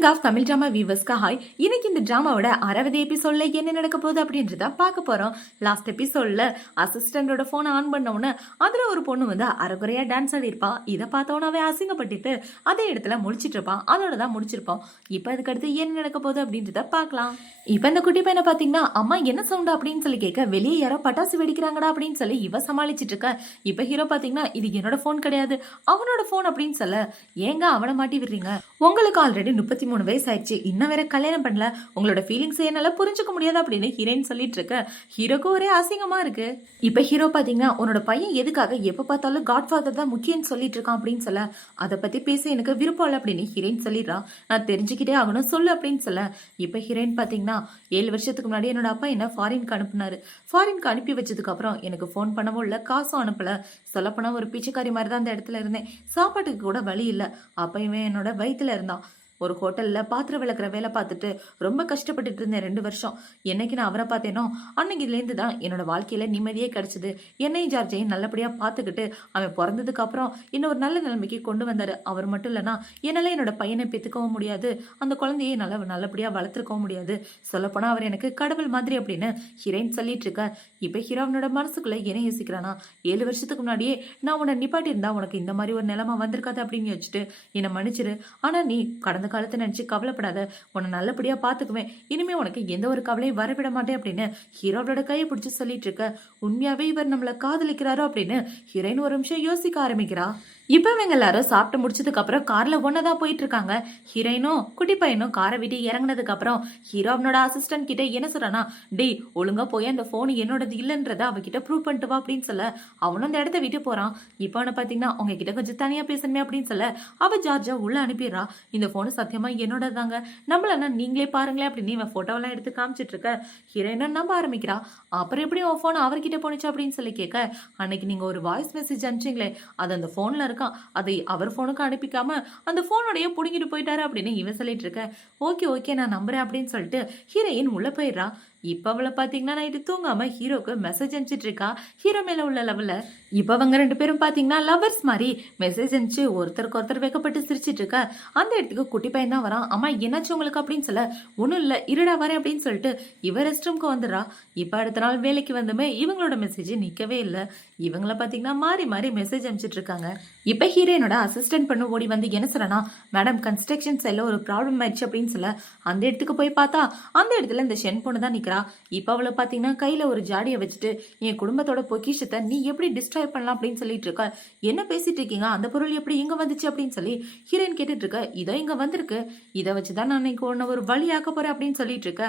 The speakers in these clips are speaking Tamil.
கிங் ஆஃப் தமிழ் டிராமா வீவர்ஸ்க்கு ஹாய். இன்னைக்கு இந்த டிராமாவோட 60வது எபிசோட்ல என்ன நடக்க போகுது அப்படின்றத பார்க்க போறோம். லாஸ்ட் எபிசோட்ல அசிஸ்டண்டோட போனை ஆன் பண்ணவொன்னு அதுல ஒரு பொண்ணு வந்து அரைகுறையா டான்ஸ் ஆடி இருப்பான். இதை பார்த்தவன அவன் அசிங்கப்பட்டுட்டு அதே இடத்துல முடிச்சிட்டு இருப்பான். அதோட தான் முடிச்சிருப்பான். இப்ப அதுக்கு அடுத்து என்ன நடக்க போகுது அப்படின்றத பார்க்கலாம். இப்ப இந்த குட்டி பையனை பாத்தீங்கன்னா அம்மா என்ன சவுண்ட் அப்படின்னு சொல்லி கேட்க வெளியே யாரோ பட்டாசு வெடிக்கிறாங்கடா அப்படின்னு சொல்லி இவ சமாளிச்சிட்டு இருக்க. இப்ப ஹீரோ பாத்தீங்கன்னா இது என்னோட போன் கிடையாது அவனோட போன் அப்படின்னு சொல்ல, ஏங்க அவனை மாட்டி விடுறீங்க, உங்களுக்கு ஆல்ரெடி 33 வயசு ஆயிடுச்சு, இன்னும் வேற கல்யாணம் பண்ணல, உங்களோட ஃபீலிங்ஸ் என்னால புரிஞ்சுக்க முடியாது அப்படின்னு ஹீரோயின் சொல்லிட்டு இருக்க. ஹீரோக்கு ஒரே அசிங்கமா இருக்கு. இப்ப ஹீரோ பாத்தீங்கன்னா உன்னோட பையன் எதுக்காக எப்ப பார்த்தாலும் காட்ஃபாதர் தான் முக்கியம் சொல்லிட்டு இருக்கான் அப்படின்னு சொல்ல, அதை பத்தி பேச எனக்கு விருப்பம் இல்லை அப்படின்னு ஹீரோயின் சொல்லிடுறா. நான் தெரிஞ்சுக்கிட்டே ஆகணும் சொல்லு அப்படின்னு சொல்ல, இப்ப ஹீரோயின் பாத்தீங்கன்னா 7 வருஷத்துக்கு முன்னாடி என்னோட அப்பா என்ன ஃபாரின்க்கு அனுப்புனாரு. ஃபாரின்க்கு அனுப்பி வச்சதுக்கு அப்புறம் எனக்கு போன் பண்ணவும் இல்ல, காசும் அனுப்பல. சொல்லப்போனா ஒரு பிச்சைக்காரி மாதிரி தான் அந்த இடத்துல இருந்தேன். சாப்பாட்டுக்கு கூட வழி இல்ல. அப்பயுமே என்னோட வயித்துல இருந்தான். ஒரு ஹோட்டல்ல பாத்திரம் விளக்குற வேலை பார்த்துட்டு ரொம்ப கஷ்டப்பட்டுட்டு இருந்தேன் 2 வருஷம். என்னைக்கு நான் அவரை பார்த்தேனோ அன்னைக்குலேருந்து தான் என்னோட வாழ்க்கையில நிம்மதியே கிடைச்சது. என்னையும் ஜார்ஜையும் நல்லபடியா பார்த்துக்கிட்டு அவன் பிறந்ததுக்கு அப்புறம் இன்னும் ஒரு நல்ல நிலைமைக்கு கொண்டு வந்தாரு. அவர் மட்டும் இல்லைன்னா என்னால என்னோட பையனை பெற்றுக்கவும் முடியாது, அந்த குழந்தையை நல்லபடியா வளர்த்துக்கவும் முடியாது. சொல்லப்போனா அவர் எனக்கு கடவுள் மாதிரி அப்படின்னு ஹீரோயின் சொல்லிட்டு இருக்க. இப்ப ஹீரோனோட மனசுக்குள்ள என்ன யோசிக்கிறானா, 7 வருஷத்துக்கு முன்னாடியே நான் உன்னை நிப்பாட்டி இருந்தா உனக்கு இந்த மாதிரி ஒரு நிலைமை வந்திருக்காது அப்படின்னு யோசிச்சுட்டு என்னை மன்னிச்சிரு. ஆனா நீ கடந்த காலத்தை நினைச்சு கவலைப்படாத, உன்னை நல்லபடியா பாத்துக்குவேன், இனிமே உனக்கு எந்த ஒரு கவலையும் வரவிட மாட்டேன் அப்படின்னு ஹீரோவோட கையை பிடிச்சு சொல்லிட்டு இருக்க. உண்மையாவே இவர் நம்மள காதலிக்கிறாரோ அப்படின்னு ஹீரோயின் ஒரு நிமிஷம் யோசிக்க ஆரம்பிக்கிறா. இப்ப இவங்க எல்லாரும் சாப்பிட்டு முடிச்சதுக்கு அப்புறம் கார்ல ஒன்னதான் போயிட்டு இருக்காங்க. ஹீரோயினும் குட்டி பையனும் காரை விட்டு இறங்கினதுக்கு அப்புறம் ஹீரோ அவனோட அசிஸ்டன்ட் கிட்ட என்ன சொல்றானா, டேய் ஒழுங்கா போய் அந்த போன் என்னோடது இல்லன்றத அவகிட்ட ப்ரூவ் பண்ணிட்டு வா அப்படின்னு சொல்ல, அவனும் அந்த இடத்த விட்டு போறான். இப்ப அவனை பாத்தீங்கன்னா அவங்க கிட்ட கொஞ்சம் தனியா பேசணுமே அப்படின்னு சொல்ல அவ ஜார்ஜா உள்ள அனுப்பிடுறா. இந்த போனு சத்தியமா என்னோட தாங்க, நம்மள நீங்களே பாருங்களேன் அப்படின்னு இவன் போட்டோவெல்லாம் எடுத்து காமிச்சிட்டு இருக்க. ஹீரோயினும் நம்ப ஆரம்பிக்கிறா. அப்புறம் எப்படி உன் போன் அவர்கிட்ட போனுச்சு அப்படின்னு சொல்லி கேட்க, அன்னைக்கு நீங்க ஒரு வாய்ஸ் மெசேஜ் அனுப்பிச்சிங்களே அது அந்த போன்ல இருக்க, அதை அவர் போனுக்கு அனுப்பிக்காம அந்த போனோடைய புடுங்கிட்டு போயிட்டாரு அப்படின்னு இவன் சொல்லிட்டு இருக்க. ஓகே நான் நம்புறேன் அப்படின்னு சொல்லிட்டு ஹீரோயின் உள்ள போயிடுறா. இப்ப அவளை பாத்தீங்கன்னா நைட்டு தூங்காம ஹீரோக்கு மெசேஜ் அனுப்பிச்சிட்டு இருக்கா. ஹீரோ மேல உள்ள லெவல்ல இப்ப அவங்க 2 பேரும் பாத்தீங்கன்னா லவர்ஸ் மாதிரி மெசேஜ் அனுப்பிச்சு ஒருத்தருக்கு ஒருத்தர் வைக்கப்பட்டு சிரிச்சிட்டு இருக்க. அந்த இடத்துக்கு குட்டி பையன் தான் வரான். அம்மா என்னாச்சு உங்களுக்கு அப்படின்னு சொல்ல, ஒண்ணும் இல்ல இருடா வரேன் அப்படின்னு சொல்லிட்டு இவ ரெஸ்ட் ரூம்க்கு வந்துடுறா. இப்ப அடுத்த நாள் வேலைக்கு வந்துமே இவங்களோட மெசேஜ் நிக்கவே இல்லை. இவங்கள பாத்தீங்கன்னா மாறி மாறி மெசேஜ் அனுப்பிச்சிட்டு இருக்காங்க. இப்ப ஹீரோனோட அசிஸ்டன்ட் பண்ண ஓடி வந்து என்ன சொல்றனா, மேடம் கன்ஸ்ட்ரக்ஷன் சைட்ல ஒரு ப்ராப்ளம் ஆயிடுச்சு அப்படின்னு சொல்ல, அந்த இடத்துக்கு போய் பார்த்தா அந்த இடத்துல இந்த ஷென் பொண்ணு தான் நிக்கிறா. இப்ப அவளை பாத்தீங்கன்னா கையில ஒரு ஜாடியை வச்சுட்டு என் குடும்பத்தோட பொக்கிஷத்தை நீ எப்படி டிஸ்ட்ராய் பண்ணலாம் அப்படின்னு சொல்லிட்டு இருக்க. என்ன பேசிட்டு இருக்கீங்க, அந்த பொருள் எப்படி இங்க வந்துச்சு அப்படின்னு சொல்லி ஹீரோயின் கேட்டுட்டு இருக்க. இதோ இங்க வந்திருக்கு, இதை வச்சுதான் நான் இன்னைக்கு ஒன்னு ஒரு வழியாக்க போறேன் அப்படின்னு சொல்லிட்டு இருக்க.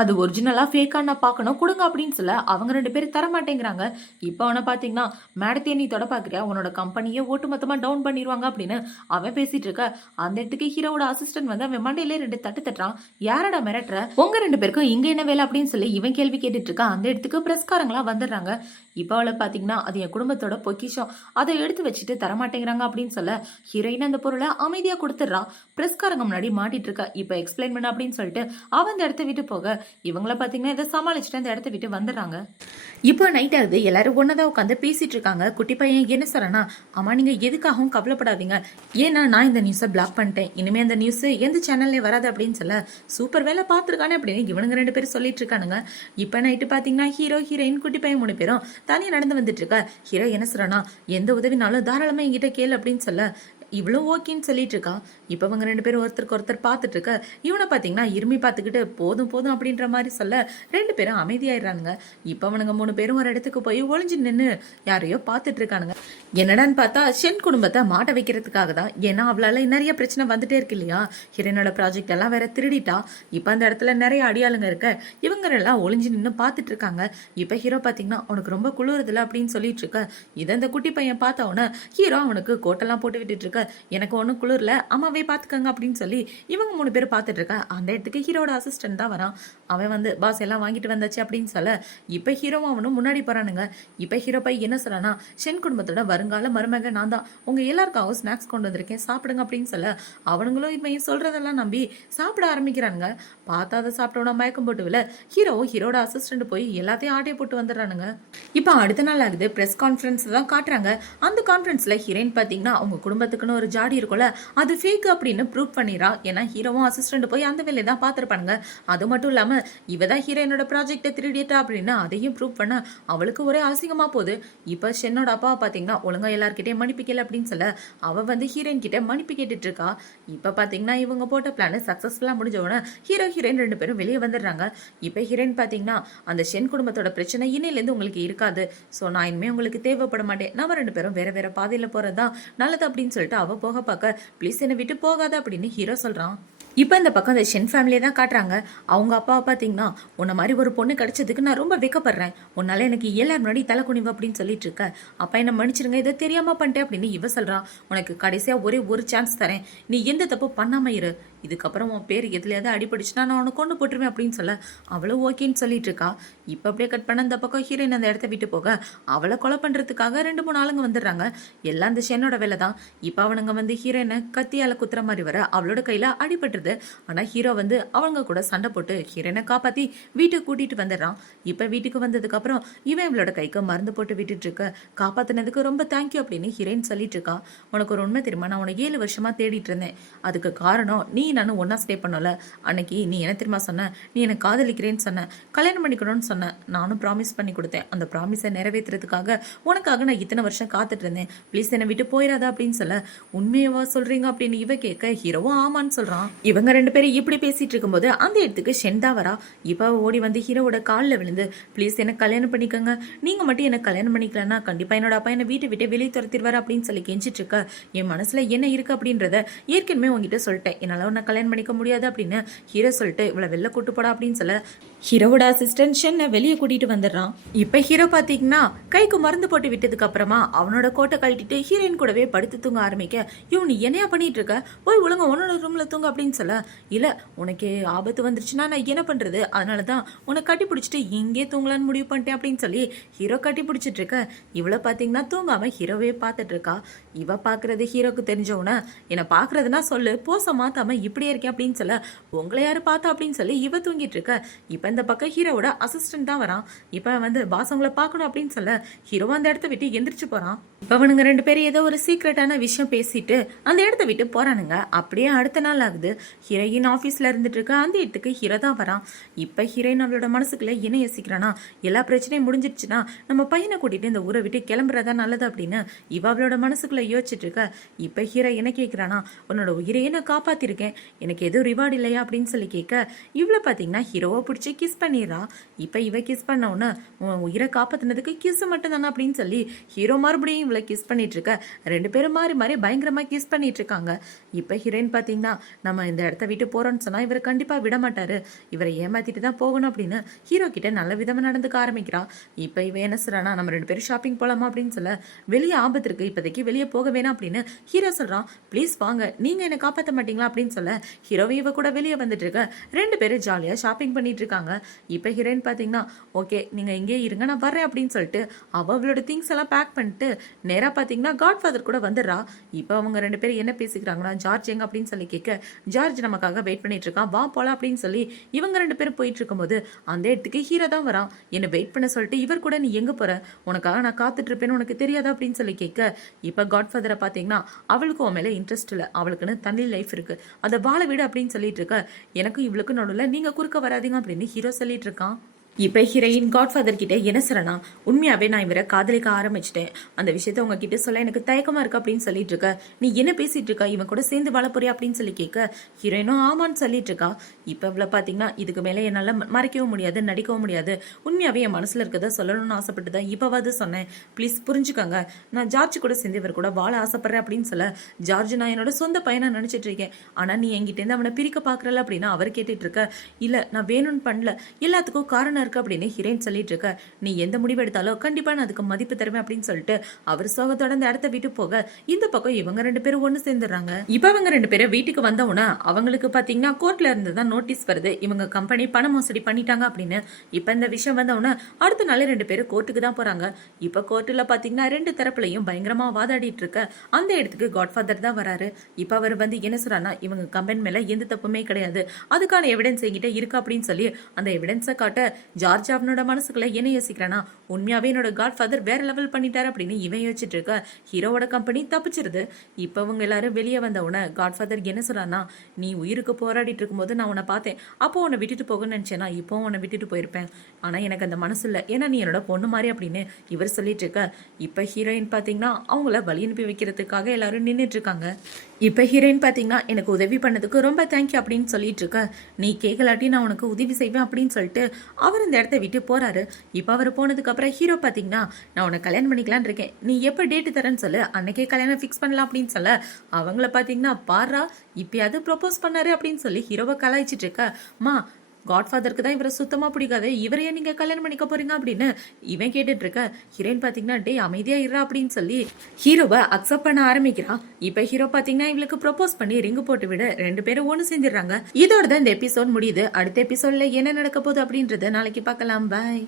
அது ஒரிஜினலா ஃபேக்கா நான் பார்க்கணும் கொடுங்க அப்படின்னு சொல்ல அவங்க 2 பேரும் தர மாட்டேங்கிறாங்க. இப்போ அவனை பாத்தீங்கன்னா மேடத்தையே நீ தொட பாக்குறியா, உன்னோட கம்பெனியை ஒட்டு மொத்தமா டவுன் பண்ணிடுவாங்க அப்படின்னு அவன் பேசிட்டு இருக்க. அந்த இடத்துக்கு ஹீரோட அசிஸ்டன்ட் வந்து அவன் மண்டையிலே 2 தட்டு தட்டுறான். யாரடா மிரட்டுற, உங்க 2 பேருக்கும் இங்க என்ன வேலை அப்படின்னு சொல்லி இவன் கேள்வி கேட்டுட்டு இருக்கான். அந்த இடத்துக்கு பிரஸ்காரங்களா வந்துடுறாங்க. இப்போ அவளை பாத்தீங்கன்னா அது என் குடும்பத்தோட பொக்கிஷம், அதை எடுத்து வச்சுட்டு தரமாட்டேங்கிறாங்க அப்படின்னு சொல்ல ஹீரோயின் அந்த பொருளை அமைதியா கொடுத்துடுறான். பிரஸ்காரங்க முன்னாடி மாட்டிட்டு இருக்கா. இப்ப எக்ஸ்பிளைன் பண்ண அப்படின்னு சொல்லிட்டு அவன் அந்த இடத்த விட்டு போக இவங்கள பாத்தீங்கன்னா இதை சமாளிச்சுட்டு அந்த இடத்த விட்டு வந்துடுறாங்க. இப்போ நைட் ஆகுது, எல்லாரும் ஒன்னதான் உட்காந்து பேசிட்டு இருக்காங்க. குட்டி பையன் என்ன சொல்றனா, அம்மா நீங்க எதுக்காகவும் கவலைப்படாதீங்க, ஏன்னா நான் இந்த நியூஸை பிளாக் பண்ணிட்டேன், இனிமே அந்த நியூஸ் எந்த சேனல்ல வராது அப்படின்னு சொல்ல, சூப்பர் வேலை பார்த்துருக்கானே அப்படின்னு இவனுங்க 2 பேரும் சொல்லிட்டு இருக்கானுங்க. இப்ப நைட்டு பாத்தீங்கன்னா ஹீரோ ஹீரோயின் குட்டி பையன் 3 பேரும் தனியா நடந்து வந்துட்டு இருக்க. ஹீரோ என்ன சொல்றனா, எந்த உதவினாலும் தாராளமா என்கிட்ட கேளு அப்படின்னு சொல்ல இவ்வளவு ஓகேன்னு சொல்லிட்டு இருக்கா. இப்ப அவங்க 2 பேரும் ஒருத்தருக்கு ஒருத்தர் பார்த்துட்டு இருக்க. இவனை பாத்தீங்கன்னா இருமி பார்த்துக்கிட்டு போதும் போதும் அப்படின்ற மாதிரி சொல்ல 2 பேரும் அமைதியாயிடுறானுங்க. இப்ப அவனுங்க 3 பேரும் ஒரு இடத்துக்கு போய் ஒளிஞ்சு நின்று யாரையோ பார்த்துட்டு இருக்கானுங்க. என்னடான்னு பார்த்தா ஷென் குடும்பத்தை மாட்ட வைக்கிறதுக்காக தான். ஏன்னா அவளால நிறைய பிரச்சனை வந்துட்டே இருக்கு இல்லையா, ஹீரோனோட ப்ராஜெக்ட் எல்லாம் வேற திருடிட்டா. இப்ப அந்த இடத்துல நிறைய அடியாளுங்க இருக்க. இவங்க எல்லாம் ஒளிஞ்சு நின்று பார்த்துட்டு இருக்காங்க. இப்ப ஹீரோ பாத்தீங்கன்னா அவனுக்கு ரொம்ப குளிருதுல அப்படின்னு சொல்லிட்டு இருக்க. இதை அந்த குட்டி பையன் பார்த்தவன ஹீரோ அவனுக்கு கோட்டெல்லாம் போட்டு விட்டுட்டு இருக்க. எனக்கு ஒன்னும் குளிர்ல அம்மாவே பாத்துக்கங்க அப்படின்னு சொல்லி இவங்க 3 பேரும் பார்த்துட்டு இருக்க. அந்த இடத்துக்கு ஹீரோட அசிஸ்டன்ட் தான் வரான். அவன் வந்து பாஸ் எல்லாம் வாங்கிட்டு வந்தாச்சு அப்படின்னு சொல்ல இப்ப ஹீரோவும் அவனும் முன்னாடி போறானுங்க. இப்ப ஹீரோ பை என்ன சொல்றானா, ஷென் குடும்பத்தோட வருங்கால மருமக நான் தான், உங்க எல்லாருக்காகவும் ஸ்நாக்ஸ் கொண்டு வந்திருக்கேன் சாப்பிடுங்க அப்படின்னு சொல்ல அவனுங்களும் இவன் சொல்றதெல்லாம் நம்பி சாப்பிட ஆரம்பிக்கிறானுங்க. பார்த்தா அதை சாப்பிட்டோட மயக்கம் போட்டு வில ஹீரோவும் ஹீரோட அசிஸ்டன்ட் போய் எல்லாத்தையும் ஆட்டையை போட்டு வந்துடுறானுங்க. இப்ப அடுத்த நாள் ஆகுது, பிரஸ் கான்ஃபரன்ஸ் தான் காட்டுறாங்க. அந்த கான்ஃபரன்ஸ்ல ஹீரோயின் பாத்தீங்கன்னா அவங்க குடும்பத்துக்குன்னு சொன்ன ஒரு ஜாடி இருக்கும்ல அது ஃபேக் அப்படின்னு ப்ரூவ் பண்ணிடுறா. ஏன்னா ஹீரோவும் அசிஸ்டன்ட் போய் அந்த வேலையை தான் பார்த்துருப்பானுங்க. அது மட்டும் இல்லாம இவ தான் ஹீரோயினோட ப்ராஜெக்டை திருடிட்டா அப்படின்னு அதையும் ப்ரூவ் பண்ண அவளுக்கு ஒரே அசிங்கமா போகுது. இப்ப ஷென்னோட அப்பா பாத்தீங்கன்னா ஒழுங்கா எல்லார்கிட்டயும் மன்னிப்பு கேளு அப்படின்னு சொல்ல அவ வந்து ஹீரோயின் கிட்ட மன்னிப்பு கேட்டுட்டு இருக்கா. இப்ப பாத்தீங்கன்னா இவங்க போட்ட பிளான் சக்சஸ்ஃபுல்லா முடிஞ்ச உடனே ஹீரோ ஹீரோயின் ரெண்டு பேரும் வெளியே வந்துடுறாங்க. இப்ப ஹீரோயின் பாத்தீங்கன்னா அந்த ஷென் குடும்பத்தோட பிரச்சனை இன்னையில இருந்து உங்களுக்கு இருக்காது, சோ நான் இனிமே உங்களுக்கு தேவைப்பட மாட்டேன், நம்ம ரெண்டு பேரும் வேற வேற பாதையில போறதுதான் நல்லது அப்படின்னு சொல்லிட்டு அவ போக பார்க்க ப்ளீஸ் என்னை விட்டு போகாத அப்படின்னு ஹீரோ சொல்றான். இப்போ இந்த பக்கம் அந்த ஷென் ஃபேமிலியை தான் காட்டுறாங்க. அவங்க அப்பாவை பார்த்தீங்கன்னா உன்ன மாதிரி ஒரு பொண்ணு கிடைச்சதுக்கு நான் ரொம்ப வெக்கப்படுறேன், உன்னால எனக்கு எல்லாரும் முன்னாடி தலை குனிவு அப்படின்னு சொல்லிட்டு இருக்க, அப்பா என்ன மன்னிச்சிருங்க, இதை தெரியாம பண்ணிட்டேன் அப்படின்னு இவ சொல்றான். உனக்கு கடைசியா ஒரே ஒரு சான்ஸ் தரேன், நீ எந்த தப்பு பண்ணாம இரு, இதுக்கப்புறம் உன் பேர் எதுலையாவது அடிபடிச்சுன்னா நான் உனக்கு கொண்டு போட்டுருவேன் அப்படின்னு சொல்ல அவளும் ஓகேன்னு சொல்லிட்டு இருக்கா. இப்போ அப்படியே கட் பண்ண அந்த பக்கம் ஹீரோயின் அந்த இடத்த விட்டு போக அவளை கொலை பண்றதுக்காக 2-3 ஆளுங்க வந்துடுறாங்க. எல்லாம் அந்த ஷென்னோட வேலை தான். இப்போ அவனுங்க வந்து ஹீரோயினை கத்தியால குத்துற மாதிரி வர அவளோட கையில அடிபட்டுருது. ஆனா ஹீரோ வந்து அவங்க கூட சண்டை போட்டு ஹீரோயினை காப்பாத்தி வீட்டுக்கு கூட்டிட்டு வந்துடுறான். இப்ப வீட்டுக்கு வந்ததுக்கு அப்புறம் இவன் இவளோட கைக்கு மருந்து போட்டு விட்டுட்டு இருக்க, காப்பாத்தினதுக்கு ரொம்ப தேங்க்யூ அப்படின்னு ஹீரோயின் சொல்லிட்டு இருக்கா. உனக்கு ஒரு உண்மை தெரியுமா, நான் உனக்கு 7 வருஷமா தேடிட்டு இருந்தேன், அதுக்கு காரணம் நீ நானும் ஒன்னா ஸ்டே பண்ணல. அன்னைக்கு நீ என்ன தெரியுமா சொன்ன, நீ எனக்கு காதலிக்கிறேன்னு சொன்ன, கல்யாணம் பண்ணிக்கணும்னு சொன்ன, நானும் ப்ராமிஸ் பண்ணி கொடுத்தேன், அந்த ப்ராமிஸை நிறைவேற்றுறதுக்காக உனக்காக நான் இத்தனை வருஷம் காத்துட்டு இருந்தேன், ப்ளீஸ் என்னை விட்டு போயிடாதா அப்படின்னு சொல்ல உண்மையவா சொல்றீங்க அப்படின்னு இவ கேட்க ஹீரோவும் ஆமான்னு சொல்றான். இவங்க ரெண்டு பேரும் இப்படி பேசிட்டு இருக்கும்போது அந்த இடத்துக்கு ஷென் தான் வரா. இப்ப ஓடி வந்து ஹீரோவோட காலில் விழுந்து ப்ளீஸ் எனக்கு கல்யாணம் பண்ணிக்கோங்க, நீங்க மட்டும் எனக்கு கல்யாணம் பண்ணிக்கலன்னா கண்டிப்பா என்னோட அப்பா என்ன வீட்டை விட்டு வெளியே துரத்திடுவாரு அப்படின்னு சொல்லி கெஞ்சிட்டு இருக்க. என் மனசுல என்ன இருக்கு அப்படின்றத ஏற்கனவே உங்ககிட்ட சொல்லிட்டேன், என்னால உன்னை கல்யாணம் பண்ணிக்க முடியாது அப்படின்னு ஹீரோ சொல்லிட்டு இவளை வெளில கூட்டு போடா அப்படின்னு சொல்ல ஹீரோவோட அசிஸ்டன்ட் ஷென்னை வெளியே கூட்டிட்டு வந்துடுறான். இப்ப ஹீரோ பாத்தீங்கன்னா கைக்கு மருந்து போட்டு விட்டதுக்கு அப்புறமா அவனோட கோட்டை கழட்டிட்டு ஹீரோயின் கூடவே படுத்து தூங்க ஆரம்பிக்க இவன் நீ என்னையா பண்ணிட்டு இருக்க, போய் ஒழுங்கா உன்னோட ரூம்ல தூங்க அப்படின்னு சொல்ல இல்ல உனக்கு ஆபத்து வந்துருச்சுன்னா நான் என்ன பண்றது, அதனாலதான் உனக்கு கட்டி பிடிச்சிட்டு இங்கே தூங்கலான்னு முடிவு பண்ணிட்டேன் அப்படின்னு சொல்லி ஹீரோ கட்டி பிடிச்சிட்டு இருக்க. இவளை பாத்தீங்கன்னா தூங்காம ஹீரோவே பார்த்துட்டு இருக்கா. இவ பாக்குறது ஹீரோக்கு தெரிஞ்சவன என்ன பாக்குறதுனா சொல்லு, போச மாத்தாம இப்படியே இருக்கேன் அப்படின்னு சொல்ல உங்களை யாரு பார்த்தா அப்படின்னு சொல்லி இவ தூங்கிட்டு இருக்க. இப்ப இந்த பக்கம் ஹீரோவோட அசிஸ்டன்ட் தான் வரான். இப்ப வந்து பாஸ் உங்களை பார்க்கணும் அப்படின்னு சொல்ல ஹீரோ அந்த இடத்த விட்டு எந்திரிச்சு போறான். இப்ப அவனுங்க ரெண்டு பேரும் ஏதோ ஒரு சீக்ரெட்டான விஷயம் பேசிட்டு அந்த இடத்த விட்டு போறானுங்க. அப்படியே அடுத்த நாள் ஆகுது. ஹீரோயின் ஆபீஸ்ல இருந்துட்டு இருக்க அந்த இடத்துக்கு ஹீரோ தான் வரான். இப்ப ஹீரோயின் அவளோட மனசுக்குள்ள என்ன யோசிக்கிறானா, எல்லா பிரச்சனையும் முடிஞ்சிருச்சுன்னா நம்ம பையனை கூட்டிட்டு இந்த ஊரை விட்டு கிளம்புறதா நல்லது அப்படின்னு இவ அவளோட மனசுக்குள்ள யோசிச்சுட்டு இருக்க. இப்ப ஹீரோ என்ன கேட்கிறானா, உன்னோட உயிரையே நான் காப்பாத்திருக்கேன், எனக்கு எதுவும் ரிவார்டு இல்லையா அப்படின்னு சொல்லி கேட்க இவ்வளவு பாத்தீங்கன்னா ஹீரோவை பிடிச்சி கிஸ் பண்ணிடுறா. இப்ப இவ கிஸ் பண்ண உடனே உன் உயிரை காப்பாத்தினதுக்கு கிஸ் மட்டும் தானே அப்படின்னு சொல்லி ஹீரோ மறுபடியும் இவளை கிஸ் பண்ணிட்டு இருக்க. ரெண்டு பேரும் மாறி மாறி பயங்கரமா கிஸ் பண்ணிட்டு இருக்காங்க. இப்ப ஹீரோயின் பாத்தீங்கன்னா நம்ம இந்த இடத்த விட்டு போறோம்னு சொன்னா இவரை கண்டிப்பா விட மாட்டாரு, இவரை ஏமாத்திட்டு தான் போகணும் அப்படின்னு ஹீரோ கிட்ட நல்ல விதமா நடந்துக்க ஆரம்பிக்கிறா. இப்ப இவ என்ன சொல்றானா, நம்ம ரெண்டு பேரும் ஷாப்பிங் போலாமா அப்படின்னு சொல்ல வெளியே ஆபத்து இருக்கு, இப்போதைக்கு வெளியே போக வேணாம் அப்படின்னு ஹீரோ சொல்றான். ப்ளீஸ் வாங்க, நீங்க என்ன காப்பாற்ற மாட்டீங்களா அப்படின்னு சொல்ல ஹீரோவை இவ கூட வெளியே வந்துட்டு இருக்க. ரெண்டு பேரும் ஜாலியா ஷாப்பிங் பண்ணிட்டு இருக்காங்க. இப்ப ஹீரோயின் பாத்தீங்கன்னா ஓகே நீங்க இங்கே இருங்க நான் வர்றேன் அப்படின்னு சொல்லிட்டு அவளோட திங்ஸ் எல்லாம் பேக் பண்ணிட்டு நேரா பாத்தீங்கன்னா காட்ஃபாதர் கூட வந்துடுறா. இப்ப அவங்க ரெண்டு பேரும் என்ன பேசிக்கிறாங்கன்னா, ஜார்ஜ் எங்க அப்படின்னு சொல்லி கேட்க ஜார்ஜ் நமக்காக வெயிட் பண்ணிட்டு இருக்கான், வா போலாம் அப்படின்னு சொல்லி இவங்க ரெண்டு பேரும் போயிட்டு இருக்கும்போது அந்த இடத்துக்கு ஹீரோ தான் வரான். என்ன வெயிட் பண்ண சொல்லிட்டு இவர் கூட நீ எங்க போற, உனக்காக நான் காத்துட்டு இருப்பேன்னு உனக்கு தெரியாதா அப்படின்னு சொல்லி கேட்க இப்ப காட்ஃபாதரை பாத்தீங்கன்னா அவளுக்கு உன் மேல இன்ட்ரெஸ்ட் இல்ல, அவளுக்குன்னு தனி லைஃப் இருக்கு, அதை வாழ விடு அப்படின்னு சொல்லிட்டு இருக்க. எனக்கும் இவளுக்கு நடுவில் நீங்க குறுக்க வராதீங்க அப்படின்னு ஹீரோ சொல்லிட்டு இருக்கான். இப்ப ஹீரோயின் காட்ஃபாதர் கிட்ட என்ன சொல்றனா, உண்மையாவே நான் இவரை காதலிக்க ஆரம்பிச்சிட்டேன், அந்த விஷயத்த உங்ககிட்ட சொல்ல எனக்கு தயக்கமா இருக்கு அப்படின்னு சொல்லிட்டு இருக்க. நீ என்ன பேசிட்டு இருக்கா, இவன் கூட சேர்ந்து வாழ போறியா அப்படின்னு சொல்லி கேட்க ஹீரோயினும் ஆமான்னு சொல்லிட்டு இருக்கா. இப்ப இவ்வளவு பாத்தீங்கன்னா இதுக்கு மேல என்னால மறைக்கவும் முடியாது, நடிக்கவும் முடியாது, உண்மையாவே என் மனசுல இருக்கத சொல்லணும்னு ஆசைப்பட்டுதான் இப்பவாது சொன்னேன், ப்ளீஸ் புரிஞ்சுக்கோங்க, நான் ஜார்ஜ் கூட சேர்ந்து இவர் கூட வாழ ஆசைப்படுறேன் அப்படின்னு சொல்ல ஜார்ஜ் நான் என்னோட சொந்த பையனா நினைச்சிட்டு இருக்கேன், ஆனா நீ என்கிட்ட இருந்து அவனை பிரிக்க பாக்குறல அப்படின்னு அவர் கேட்டுட்டு இருக்க. இல்ல நான் வேணும்னு பண்ணல, எல்லாத்துக்கும் காரணம் இருக்கு அப்படின்னு ஹீரோயின் சொல்லிட்டு இருக்க. நீ எந்த முடிவு எடுத்தாலும் கண்டிப்பா நான் அதுக்கு மதிப்பு தருவேன் அப்படின்னு சொல்லிட்டு அவர் சோகத்தோட அந்த இடத்த விட்டு போக இந்த பக்கம் இவங்க ரெண்டு பேரும் ஒண்ணு சேர்ந்துடுறாங்க. இப்ப அவங்க ரெண்டு பேரும் வீட்டுக்கு வந்தவுடனே அவங்களுக்கு பாத்தீங்கன்னா கோர்ட்ல இருந்து தான் நோட்டீஸ் வருது, இவங்க கம்பெனி பண மோசடி பண்ணிட்டாங்க அப்படின்னு. இப்ப இந்த விஷயம் வந்தவுடனே அடுத்த நாளே ரெண்டு பேரும் கோர்ட்டுக்கு தான் போறாங்க. இப்ப கோர்ட்டுல பாத்தீங்கன்னா ரெண்டு தரப்புலையும் பயங்கரமா வாதாடிட்டு இருக்க. அந்த இடத்துக்கு காட்ஃபாதர் தான் வராரு. இப்ப அவர் வந்து என்ன சொல்றானா, இவங்க கம்பெனி மேல எந்த தப்புமே கிடையாது, அதுக்கான எவிடன்ஸ் என்கிட்ட இருக்கு அப்படின்னு சொல்லி அந்த எவிடன்ஸை காட்ட ஜார்ஜ் அவனோட மனசுக்குள்ள என்ன யோசிக்கிறானா, உண்மையாவே என்னோட காட் ஃபாதர் வேற லெவல் பண்ணிட்டாரு அப்படின்னு இவன் யோசிச்சுட்டு இருக்க. ஹீரோவோட கம்பெனி தப்பிச்சிருது. இப்ப அவங்க எல்லாரும் வெளியே வந்த உடனே காட் ஃபாதர் என்ன சொல்றானா, நீ உயிருக்கு போராடிட்டு இருக்கும்போது நான் உன்னை பார்த்தேன். அப்போ உன்னை விட்டுட்டு போகணும்னு நினைச்சேனா, இப்போ உன்னை விட்டுட்டு போயிருப்பேன். ஆனா எனக்கு அந்த மனசு இல்லை, ஏன்னா நீ என்னோட பொண்ணு மாதிரி அப்படின்னு இவர் சொல்லிட்டு இருக்க. இப்ப ஹீரோயின் பாத்தீங்கன்னா அவங்கள வழி அனுப்பி வைக்கிறதுக்காக எல்லாரும் நின்றுட்டு இருக்காங்க. இப்ப ஹீரோயின் பாத்தீங்கன்னா எனக்கு உதவி பண்ணதுக்கு ரொம்ப தேங்க்யூ அப்படின்னு சொல்லிட்டு இருக்க. நீ கேட்கலாட்டி நான் உனக்கு உதவி செய்வேன் அப்படின்னு சொல்லிட்டு அவர் இந்த இடத்த விட்டு போறாரு. இப்ப அவர் போனதுக்கு அப்புறம் ஹீரோ பாத்தீங்கன்னா, நான் உனக்கு கல்யாணம் பண்ணிக்கலான்னு இருக்கேன், நீ எப்ப டேட்டு தரேன்னு சொல்லு, அன்னைக்கே கல்யாணம் ஃபிக்ஸ் பண்ணலாம் அப்படின்னு சொல்ல, அவங்கள பாத்தீங்கன்னா பாரா இப்பயாவது ப்ரொபோஸ் பண்ணாரு அப்படின்னு சொல்லி ஹீரோவை கலாய்ச்சிட்டு இருக்க. மா, காட்ஃபாதருக்கு தான் இவரை சுத்தமா பிடிக்காது, இவரையே நீங்க கல்யாணம் பண்ணிக்க போறீங்க அப்படின்னு இவன் கேட்டுட்டு இருக்க. ஹீரோயின் பாத்தீங்கன்னா டே அமைதியா இருறா அப்படின்னு சொல்லி ஹீரோவை அக்செப்ட் பண்ண ஆரம்பிக்கிறா. இப்ப ஹீரோ பாத்தீங்கன்னா இவளுக்கு ப்ரொபோஸ் பண்ணி ரிங்கு போட்டு விட 2 பேரும் ஒண்ணு செஞ்சிடறாங்க. இதோட தான் இந்த எபிசோட் முடியுது. அடுத்த எபிசோட்ல என்ன நடக்க போகுது அப்படின்றத நாளைக்கு பார்க்கலாம். பாய்.